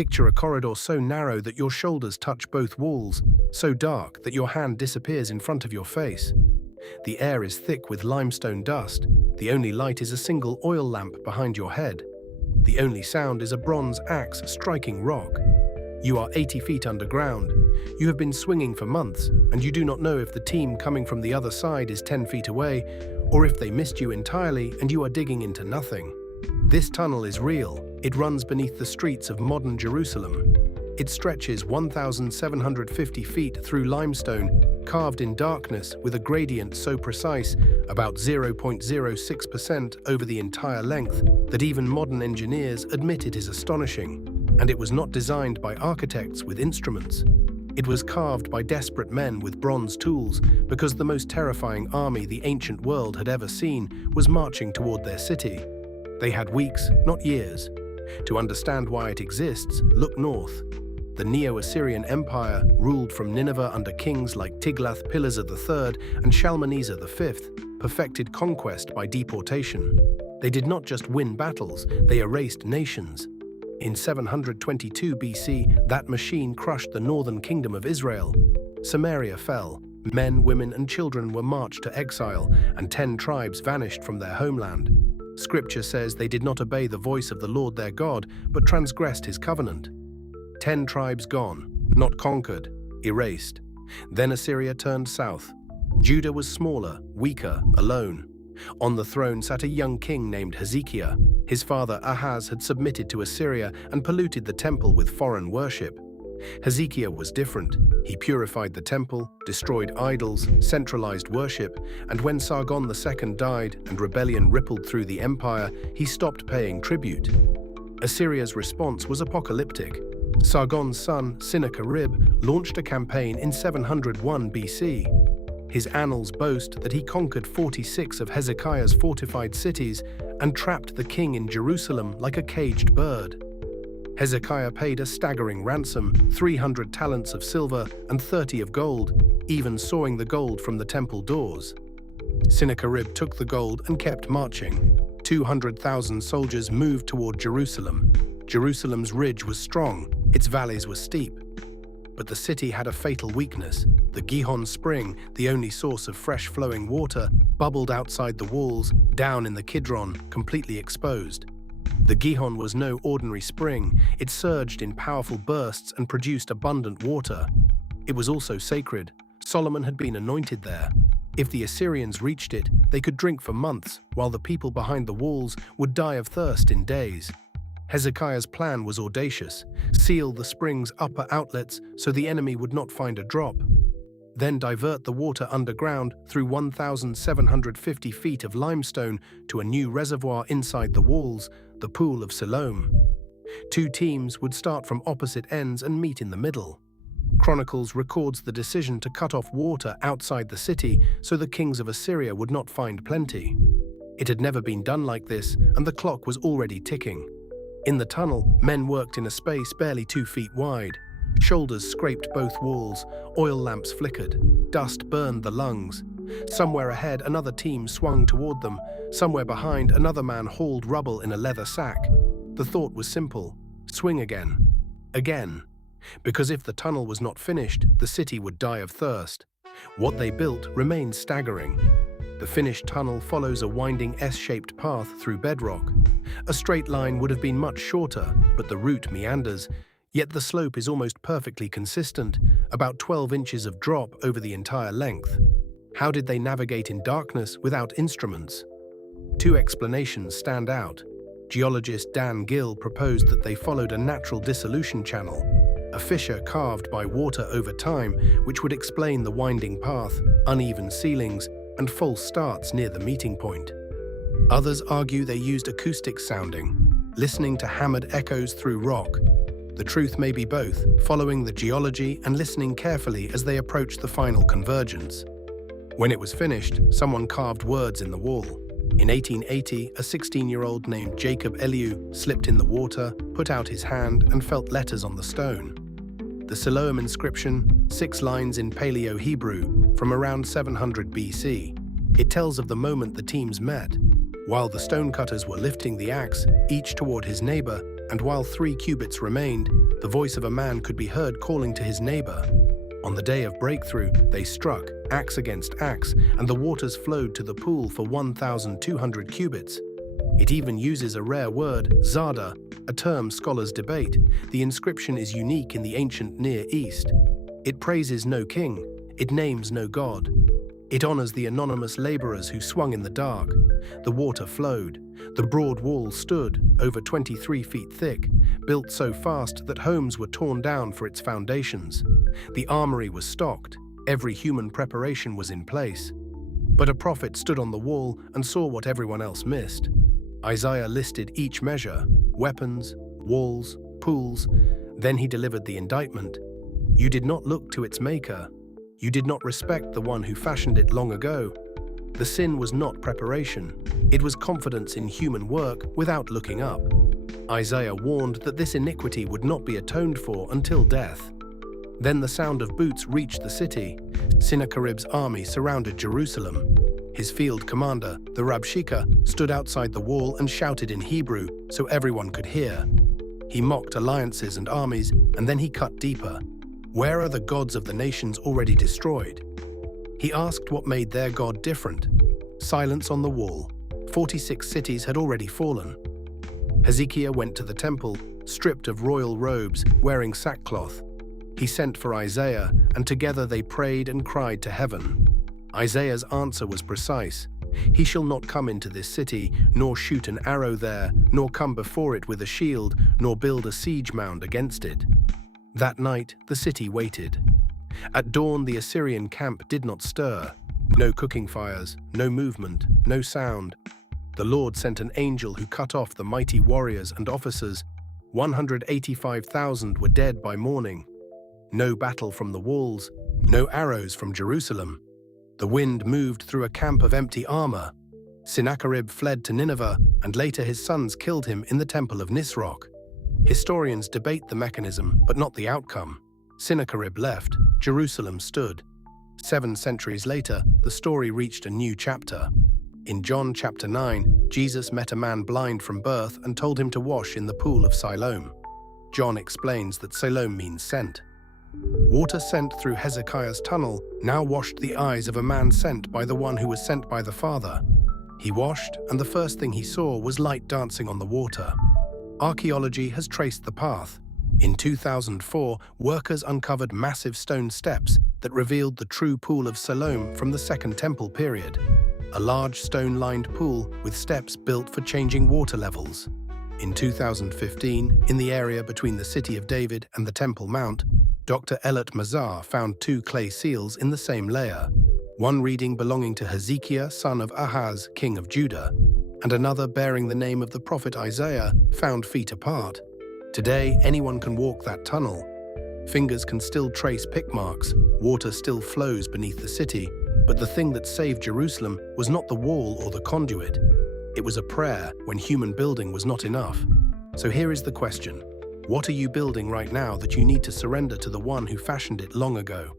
Picture a corridor so narrow that your shoulders touch both walls, so dark that your hand disappears in front of your face. The air is thick with limestone dust. The only light is a single oil lamp behind your head. The only sound is a bronze axe striking rock. You are 80 feet underground. You have been swinging for months, and you do not know if the team coming from the other side is 10 feet away, or if they missed you entirely and you are digging into nothing. This tunnel is real. It runs beneath the streets of modern Jerusalem. It stretches 1,750 feet through limestone, carved in darkness with a gradient so precise, about 0.06% over the entire length, that even modern engineers admit it is astonishing. And it was not designed by architects with instruments. It was carved by desperate men with bronze tools, because the most terrifying army the ancient world had ever seen was marching toward their city. They had weeks, not years. To understand why it exists, look north. The Neo Assyrian Empire, ruled from Nineveh under kings like Tiglath-Pileser III and Shalmaneser V, perfected conquest by deportation. They did not just win battles, they erased nations. In 722 BC, that machine crushed the northern kingdom of Israel. Samaria fell. Men, women, and children were marched to exile, and 10 tribes vanished from their homeland. Scripture says they did not obey the voice of the Lord their God, but transgressed his covenant. 10 tribes gone, not conquered, erased. Then Assyria turned south. Judah was smaller, weaker, alone. On the throne sat a young king named Hezekiah. His father Ahaz had submitted to Assyria and polluted the temple with foreign worship. Hezekiah was different. He purified the temple, destroyed idols, centralized worship, and when Sargon II died and rebellion rippled through the empire, he stopped paying tribute. Assyria's response was apocalyptic. Sargon's son, Sennacherib, launched a campaign in 701 BC. His annals boast that he conquered 46 of Hezekiah's fortified cities and trapped the king in Jerusalem like a caged bird. Hezekiah paid a staggering ransom, 300 talents of silver and 30 of gold, even sawing the gold from the temple doors. Sennacherib took the gold and kept marching. 200,000 soldiers moved toward Jerusalem. Jerusalem's ridge was strong, its valleys were steep. But the city had a fatal weakness. The Gihon Spring, the only source of fresh flowing water, bubbled outside the walls, down in the Kidron, completely exposed. The Gihon was no ordinary spring. It surged in powerful bursts and produced abundant water. It was also sacred. Solomon had been anointed there. If the Assyrians reached it, they could drink for months, while the people behind the walls would die of thirst in days. Hezekiah's plan was audacious: seal the spring's upper outlets so the enemy would not find a drop. Then divert the water underground through 1,750 feet of limestone to a new reservoir inside the walls, the Pool of Siloam. 2 teams would start from opposite ends and meet in the middle. Chronicles records the decision to cut off water outside the city so the kings of Assyria would not find plenty. It had never been done like this, and the clock was already ticking. In the tunnel, men worked in a space barely 2 feet wide. Shoulders scraped both walls, oil lamps flickered, dust burned the lungs. Somewhere ahead, another team swung toward them. Somewhere behind, another man hauled rubble in a leather sack. The thought was simple: swing again. Again. Because if the tunnel was not finished, the city would die of thirst. What they built remains staggering. The finished tunnel follows a winding S-shaped path through bedrock. A straight line would have been much shorter, but the route meanders. Yet the slope is almost perfectly consistent, about 12 inches of drop over the entire length. How did they navigate in darkness without instruments? 2 explanations stand out. Geologist Dan Gill proposed that they followed a natural dissolution channel, a fissure carved by water over time, which would explain the winding path, uneven ceilings, and false starts near the meeting point. Others argue they used acoustic sounding, listening to hammered echoes through rock. The truth may be both, following the geology and listening carefully as they approached the final convergence. When it was finished, someone carved words in the wall. In 1880, a 16-year-old named Jacob Eliu slipped in the water, put out his hand, and felt letters on the stone. The Siloam Inscription, 6 lines in Paleo-Hebrew, from around 700 BC. It tells of the moment the teams met. While the stonecutters were lifting the axe, each toward his neighbor, and while 3 cubits remained, the voice of a man could be heard calling to his neighbor. On the day of breakthrough, they struck, axe against axe, and the waters flowed to the pool for 1,200 cubits. It even uses a rare word, zada, a term scholars debate. The inscription is unique in the ancient Near East. It praises no king, it names no god. It honors the anonymous laborers who swung in the dark. The water flowed. The broad wall stood, over 23 feet thick, built so fast that homes were torn down for its foundations. The armory was stocked. Every human preparation was in place. But a prophet stood on the wall and saw what everyone else missed. Isaiah listed each measure: weapons, walls, pools. Then he delivered the indictment. You did not look to its maker. You did not respect the one who fashioned it long ago. The sin was not preparation. It was confidence in human work without looking up. Isaiah warned that this iniquity would not be atoned for until death. Then the sound of boots reached the city. Sennacherib's army surrounded Jerusalem. His field commander, the Rabshika, stood outside the wall and shouted in Hebrew so everyone could hear. He mocked alliances and armies, and then he cut deeper. Where are the gods of the nations already destroyed? He asked what made their God different. Silence on the wall. 46 cities had already fallen. Hezekiah went to the temple, stripped of royal robes, wearing sackcloth. He sent for Isaiah, and together they prayed and cried to heaven. Isaiah's answer was precise. He shall not come into this city, nor shoot an arrow there, nor come before it with a shield, nor build a siege mound against it. That night, the city waited. At dawn, the Assyrian camp did not stir. No cooking fires, no movement, no sound. The Lord sent an angel who cut off the mighty warriors and officers. 185,000 were dead by morning. No battle from the walls, no arrows from Jerusalem. The wind moved through a camp of empty armor. Sennacherib fled to Nineveh, and later his sons killed him in the temple of Nisroch. Historians debate the mechanism, but not the outcome. Sennacherib left, Jerusalem stood. 7 centuries later, the story reached a new chapter. In John chapter 9, Jesus met a man blind from birth and told him to wash in the Pool of Siloam. John explains that Siloam means sent. Water sent through Hezekiah's tunnel now washed the eyes of a man sent by the one who was sent by the Father. He washed, and the first thing he saw was light dancing on the water. Archaeology has traced the path. In 2004, workers uncovered massive stone steps that revealed the true Pool of Siloam from the Second Temple period. A large stone-lined pool with steps built for changing water levels. In 2015, in the area between the City of David and the Temple Mount, Dr. Elot Mazar found 2 clay seals in the same layer, one reading belonging to Hezekiah, son of Ahaz, king of Judah, and another bearing the name of the prophet Isaiah, found feet apart. Today, anyone can walk that tunnel. Fingers can still trace pick marks, water still flows beneath the city, but the thing that saved Jerusalem was not the wall or the conduit. It was a prayer when human building was not enough. So here is the question. What are you building right now that you need to surrender to the one who fashioned it long ago?